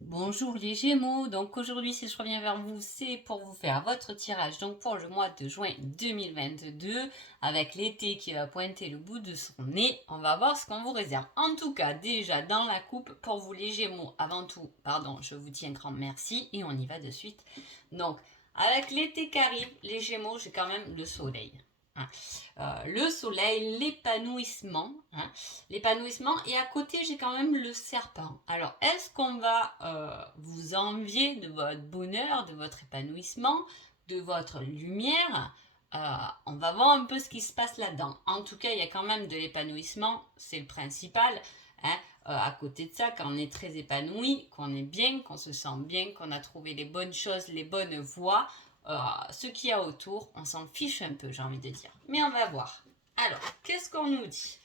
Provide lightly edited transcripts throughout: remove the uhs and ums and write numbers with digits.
Bonjour les Gémeaux, donc aujourd'hui si je reviens vers vous, c'est pour vous faire votre tirage donc pour le mois de juin 2022 avec l'été qui va pointer le bout de son nez. On va voir ce qu'on vous réserve. En tout cas, déjà dans la coupe pour vous les Gémeaux, avant tout, pardon, je vous dis un grand merci et on y va de suite. Donc, avec l'été qui arrive, les Gémeaux, j'ai quand même le soleil. Hein. Le soleil, l'épanouissement, hein, l'épanouissement, et à côté j'ai quand même le serpent. Alors est-ce qu'on va vous envier de votre bonheur, de votre épanouissement, de votre lumière? On va voir un peu ce qui se passe là-dedans. En tout cas, il y a quand même de l'épanouissement, c'est le principal. Hein. À côté de ça, quand on est très épanoui, qu'on est bien, qu'on se sent bien, qu'on a trouvé les bonnes choses, les bonnes voies, ce qu'il y a autour, on s'en fiche un peu, j'ai envie de dire. Mais on va voir. Alors, qu'est-ce qu'on nous dit?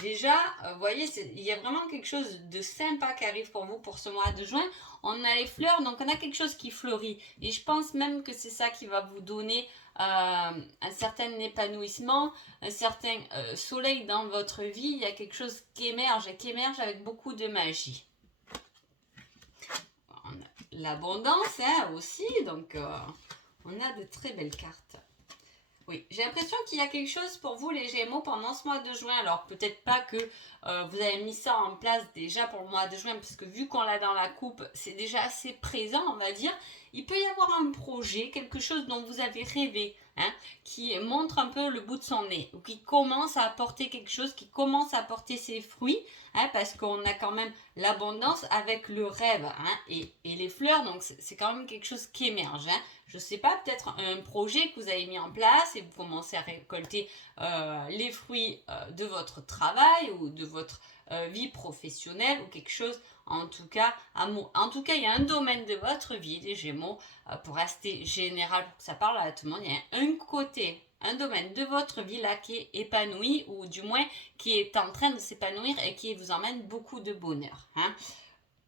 Déjà, vous voyez, il y a vraiment quelque chose de sympa qui arrive pour vous pour ce mois de juin. On a les fleurs, donc on a quelque chose qui fleurit. Et je pense même que c'est ça qui va vous donner un certain épanouissement, un certain soleil dans votre vie. Il y a quelque chose qui émerge avec beaucoup de magie. On a l'abondance aussi, donc on a de très belles cartes. Oui, j'ai l'impression qu'il y a quelque chose pour vous les Gémeaux pendant ce mois de juin. Alors peut-être pas que vous avez mis ça en place déjà pour le mois de juin, parce que vu qu'on l'a dans la coupe, c'est déjà assez présent, on va dire. Il peut y avoir un projet, quelque chose dont vous avez rêvé, hein, qui montre un peu le bout de son nez, ou qui commence à apporter quelque chose, qui commence à apporter ses fruits, hein, parce qu'on a quand même l'abondance avec le rêve, hein, et les fleurs, donc c'est quand même quelque chose qui émerge. Hein. Je sais pas, peut-être un projet que vous avez mis en place et vous commencez à récolter les fruits de votre travail ou de votre vie professionnelle ou quelque chose. En tout cas, il y a un domaine de votre vie, les Gémeaux, pour rester général, pour que ça parle à tout le monde. Il y a un côté, un domaine de votre vie là qui est épanoui ou du moins qui est en train de s'épanouir et qui vous emmène beaucoup de bonheur. Hein.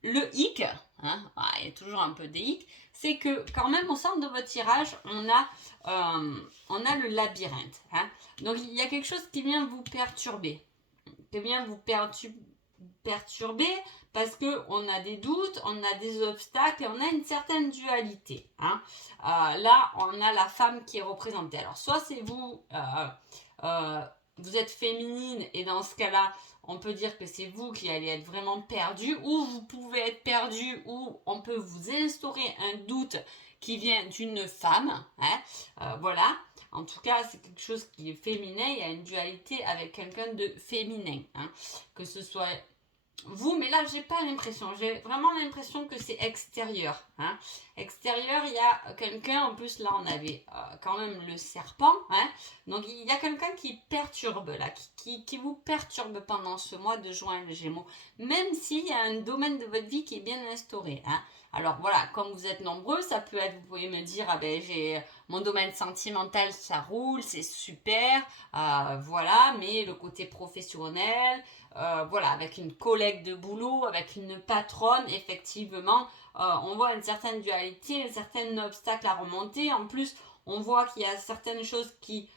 Le hic, hein, il y a toujours un peu des hicks, c'est que quand même au centre de votre tirage, on a le labyrinthe. Hein. Donc il y a quelque chose qui vient vous perturber, qui vient vous perturber parce qu'on a des doutes, on a des obstacles et on a une certaine dualité. Hein. Là, on a la femme qui est représentée. Alors soit c'est vous, vous êtes féminine et dans ce cas-là, on peut dire que c'est vous qui allez être vraiment perdu, ou vous pouvez être perdu, ou on peut vous instaurer un doute qui vient d'une femme. Hein. Voilà. En tout cas, c'est quelque chose qui est féminin. Il y a une dualité avec quelqu'un de féminin. Hein. Que ce soit vous, mais là, j'ai pas l'impression. J'ai vraiment l'impression que c'est extérieur. Hein. Extérieur, il y a quelqu'un, en plus, là, on avait quand même le serpent. Hein. Donc, il y a quelqu'un qui perturbe, là, qui vous perturbe pendant ce mois de juin, les Gémeaux. Même s'il y a un domaine de votre vie qui est bien instauré. Hein. Alors, voilà, comme vous êtes nombreux, ça peut être, vous pouvez me dire, ah ben, j'ai mon domaine sentimental, ça roule, c'est super. Voilà, mais le côté professionnel, voilà, avec une collègue de boulot, avec une patronne, effectivement, on voit une certaine dualité, un certain obstacle à remonter. En plus, on voit qu'il y a certaines choses qui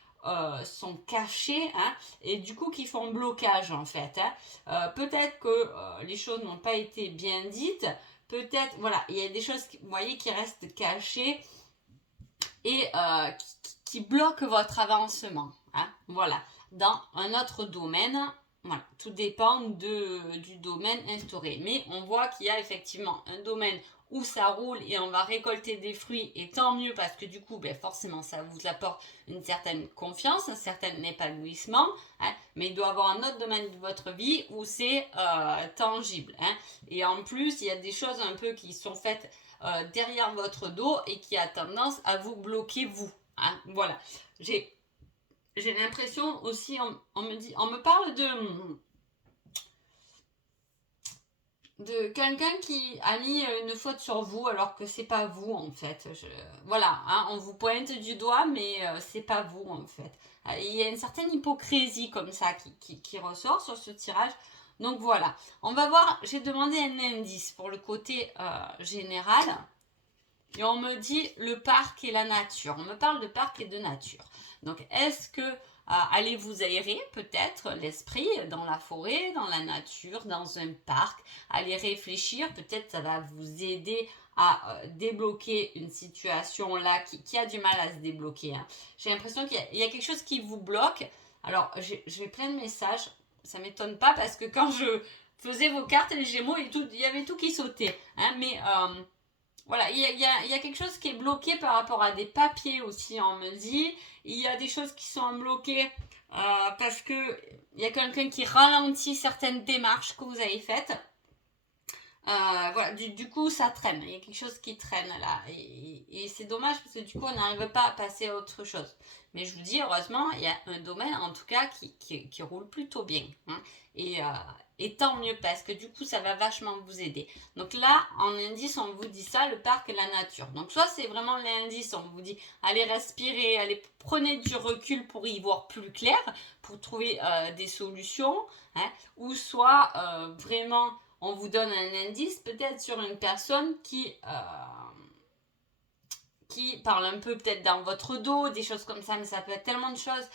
sont cachées, hein, et du coup qui font blocage en fait. Hein. Peut-être que les choses n'ont pas été bien dites, peut-être, voilà, il y a des choses, vous voyez, qui restent cachées et qui bloquent votre avancement. Hein, voilà, dans un autre domaine. Voilà, tout dépend du domaine instauré. Mais on voit qu'il y a effectivement un domaine où ça roule et on va récolter des fruits, et tant mieux parce que du coup, ben, forcément, ça vous apporte une certaine confiance, un certain épanouissement. Hein, mais il doit y avoir un autre domaine de votre vie où c'est tangible. Hein, et en plus, il y a des choses un peu qui sont faites derrière votre dos et qui a tendance à vous bloquer vous. Hein, voilà. J'ai l'impression aussi, on me parle de quelqu'un qui a mis une faute sur vous alors que c'est pas vous en fait. Voilà, hein, on vous pointe du doigt mais c'est pas vous en fait. Il y a une certaine hypocrisie comme ça qui ressort sur ce tirage. Donc voilà, on va voir, j'ai demandé un indice pour le côté général. Et on me dit le parc et la nature. On me parle de parc et de nature. Donc, est-ce que allez vous aérer peut-être l'esprit dans la forêt, dans la nature, dans un parc. Allez réfléchir, peut-être ça va vous aider à débloquer une situation là qui a du mal à se débloquer. Hein. J'ai l'impression qu'il y a quelque chose qui vous bloque. Alors, j'ai plein de messages. Ça m'étonne pas parce que quand je faisais vos cartes, les Gémeaux, il y avait tout qui sautait. Hein, mais voilà, il y a quelque chose qui est bloqué par rapport à des papiers aussi, on me dit. Il y a des choses qui sont bloquées parce que il y a quelqu'un qui ralentit certaines démarches que vous avez faites. Voilà, du coup, ça traîne. Il y a quelque chose qui traîne là. Et c'est dommage parce que du coup, on n'arrive pas à passer à autre chose. Mais je vous dis, heureusement, il y a un domaine en tout cas qui roule plutôt bien. Hein. Et tant mieux parce que du coup, ça va vachement vous aider. Donc là, en indice, on vous dit ça, le parc et la nature. Donc soit c'est vraiment l'indice, on vous dit, allez respirer, allez prenez du recul pour y voir plus clair, pour trouver des solutions. Hein, ou soit vraiment on vous donne un indice peut-être sur une personne qui parle un peu peut-être dans votre dos, des choses comme ça, mais ça peut être tellement de choses,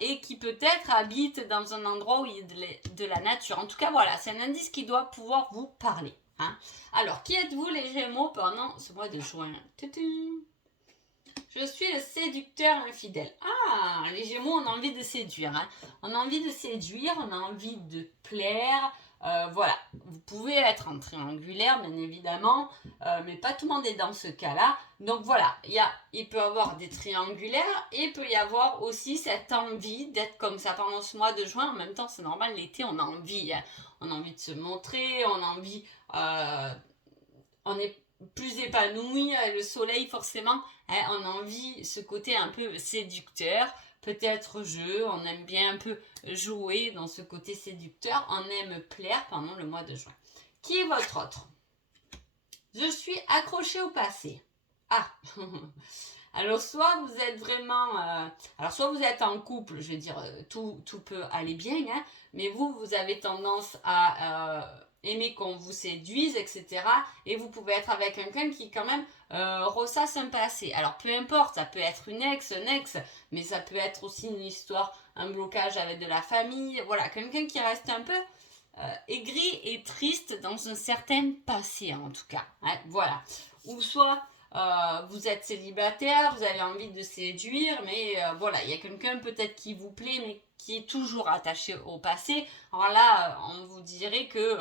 et qui peut-être habite dans un endroit où il y a de la nature. En tout cas, voilà, c'est un indice qui doit pouvoir vous parler. Hein. Alors, qui êtes-vous les Gémeaux pendant ce mois de juin? Je suis le séducteur infidèle. Ah, les Gémeaux, on a envie de séduire. Hein. On a envie de séduire, on a envie de plaire. Voilà, vous pouvez être en triangulaire, bien évidemment, mais pas tout le monde est dans ce cas-là. Donc voilà, il peut y avoir des triangulaires et il peut y avoir aussi cette envie d'être comme ça pendant ce mois de juin. En même temps, c'est normal, l'été, on a envie. Hein. On a envie de se montrer, on a envie... on est plus épanoui, le soleil forcément, hein, on a envie ce côté un peu séducteur, peut-être jeu, on aime bien un peu jouer dans ce côté séducteur, on aime plaire pendant le mois de juin. Qui est votre autre? Je suis accrochée au passé. Ah alors soit vous êtes vraiment... alors soit vous êtes en couple, je veux dire, tout peut aller bien, hein, mais vous avez tendance à... aimer qu'on vous séduise, etc. Et vous pouvez être avec quelqu'un qui quand même ressasse un passé. Alors peu importe, ça peut être une ex, un ex, mais ça peut être aussi une histoire, un blocage avec de la famille. Voilà, quelqu'un qui reste un peu aigri et triste dans un certain passé en tout cas. Hein, voilà. Ou soit vous êtes célibataire, vous avez envie de séduire, mais voilà, il y a quelqu'un peut-être qui vous plaît, mais qui est toujours attaché au passé. Alors là, on vous dirait que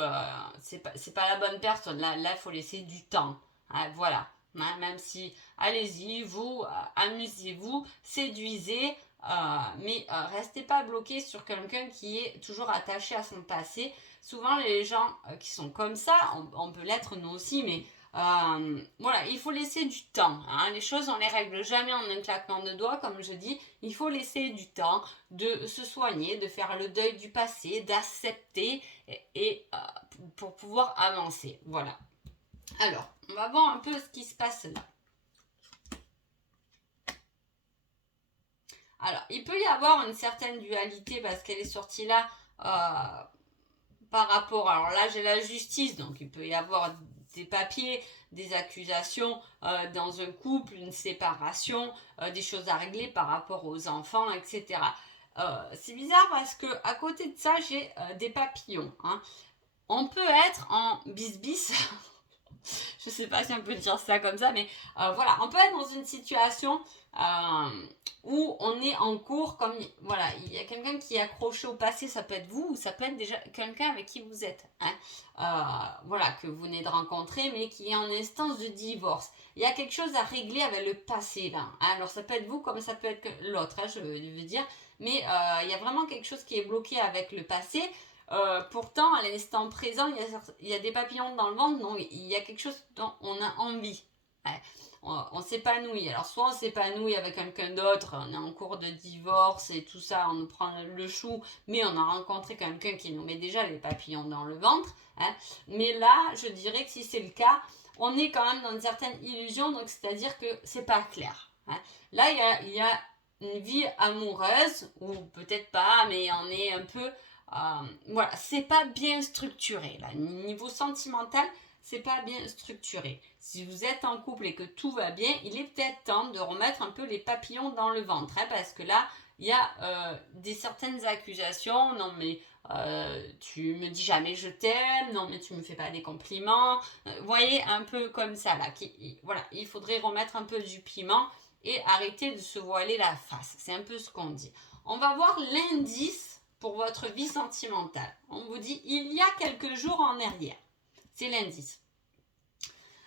c'est pas la bonne personne. Là, il faut laisser du temps. Hein, voilà. Hein, même si, allez-y, vous, amusez-vous, séduisez, mais restez pas bloqué sur quelqu'un qui est toujours attaché à son passé. Souvent, les gens qui sont comme ça, on peut l'être nous aussi, mais voilà, il faut laisser du temps. Hein. Les choses, on les règle jamais en un claquement de doigts, comme je dis. Il faut laisser du temps de se soigner, de faire le deuil du passé, d'accepter et pour pouvoir avancer. Voilà. Alors, on va voir un peu ce qui se passe là. Alors, il peut y avoir une certaine dualité parce qu'elle est sortie là par rapport... Alors là, j'ai la justice, donc il peut y avoir des papiers, des accusations dans un couple, une séparation, des choses à régler par rapport aux enfants, etc. C'est bizarre parce que à côté de ça, j'ai des papillons. Hein. On peut être en bis-bis. Je sais pas si on peut dire ça comme ça, mais voilà, on peut être dans une situation où on est en cours, comme voilà, il y a quelqu'un qui est accroché au passé, ça peut être vous ou ça peut être déjà quelqu'un avec qui vous êtes, hein, voilà, que vous venez de rencontrer, mais qui est en instance de divorce. Il y a quelque chose à régler avec le passé là. Hein. Alors ça peut être vous comme ça peut être l'autre, hein, je veux dire, mais il y a vraiment quelque chose qui est bloqué avec le passé. Pourtant, à l'instant présent, il y a des papillons dans le ventre, donc il y a quelque chose dont on a envie. Ouais. On s'épanouit. Alors, soit on s'épanouit avec quelqu'un d'autre, on est en cours de divorce et tout ça, on nous prend le chou, mais on a rencontré quelqu'un qui nous met déjà les papillons dans le ventre. Hein. Mais là, je dirais que si c'est le cas, on est quand même dans une certaine illusion, donc c'est-à-dire que c'est pas clair. Hein. Là, il y a une vie amoureuse, ou peut-être pas, mais on est un peu... voilà, c'est pas bien structuré. Là. Niveau sentimental, c'est pas bien structuré. Si vous êtes en couple et que tout va bien, il est peut-être temps de remettre un peu les papillons dans le ventre, hein, parce que là, il y a certaines accusations. Non mais tu me dis jamais je t'aime, non mais tu me fais pas des compliments. Vous voyez, un peu comme ça là. Voilà, il faudrait remettre un peu du piment et arrêter de se voiler la face. C'est un peu ce qu'on dit. On va voir l'indice pour votre vie sentimentale. On vous dit il y a quelques jours en arrière. C'est l'indice.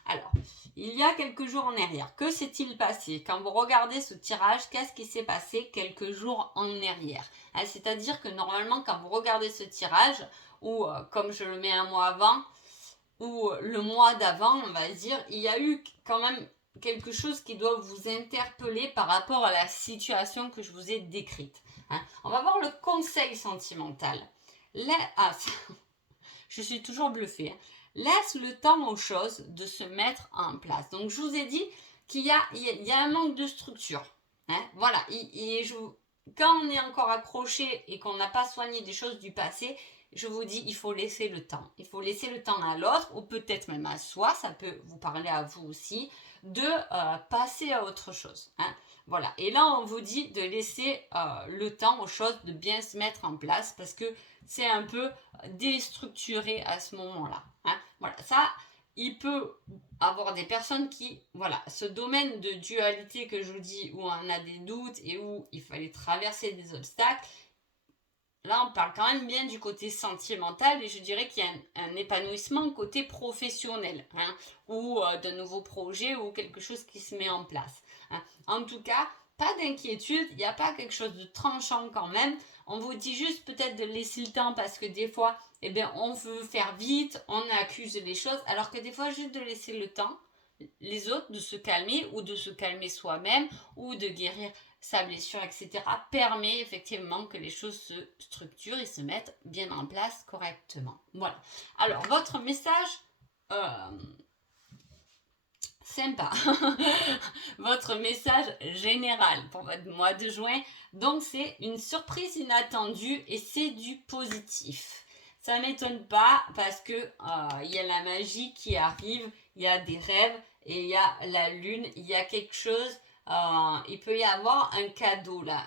Alors, il y a quelques jours en arrière, que s'est-il passé? Quand vous regardez ce tirage, qu'est-ce qui s'est passé quelques jours en arrière? C'est-à-dire que normalement, quand vous regardez ce tirage, ou comme je le mets un mois avant, ou le mois d'avant, on va dire, il y a eu quand même quelque chose qui doit vous interpeller par rapport à la situation que je vous ai décrite. On va voir le conseil sentimental. Je suis toujours bluffée. Laisse le temps aux choses de se mettre en place. Donc, je vous ai dit qu'il y a un manque de structure. Voilà. Quand on est encore accroché et qu'on n'a pas soigné des choses du passé, je vous dis, il faut laisser le temps. Il faut laisser le temps à l'autre, ou peut-être même à soi, ça peut vous parler à vous aussi, de passer à autre chose. Voilà. Et là, on vous dit de laisser le temps aux choses de bien se mettre en place parce que c'est un peu déstructuré à ce moment-là. Voilà, ça, il peut avoir des personnes qui, voilà, ce domaine de dualité que je vous dis, où on a des doutes et où il fallait traverser des obstacles, là, on parle quand même bien du côté sentimental et je dirais qu'il y a un épanouissement côté professionnel, ou d'un nouveau projet ou quelque chose qui se met en place. En tout cas, pas d'inquiétude, il n'y a pas quelque chose de tranchant quand même. On vous dit juste peut-être de laisser le temps parce que des fois, on veut faire vite, on accuse les choses, alors que des fois, juste de laisser le temps, les autres, de se calmer ou de se calmer soi-même ou de guérir sa blessure, etc., permet effectivement que les choses se structurent et se mettent bien en place correctement. Voilà. Alors, votre message sympa. Votre message général pour votre mois de juin. Donc, c'est une surprise inattendue et c'est du positif. Ça ne m'étonne pas parce que y a la magie qui arrive, il y a des rêves et il y a la lune, il y a quelque chose. Il peut y avoir un cadeau là,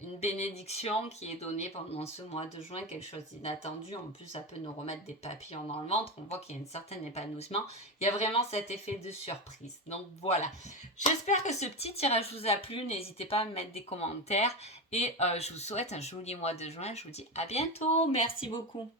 une bénédiction qui est donnée pendant ce mois de juin, quelque chose d'inattendu. En plus, ça peut nous remettre des papillons dans le ventre. On voit qu'il y a un certain épanouissement. Il y a vraiment cet effet de surprise. Donc voilà. J'espère que ce petit tirage vous a plu. N'hésitez pas à me mettre des commentaires. Et je vous souhaite un joli mois de juin. Je vous dis à bientôt. Merci beaucoup.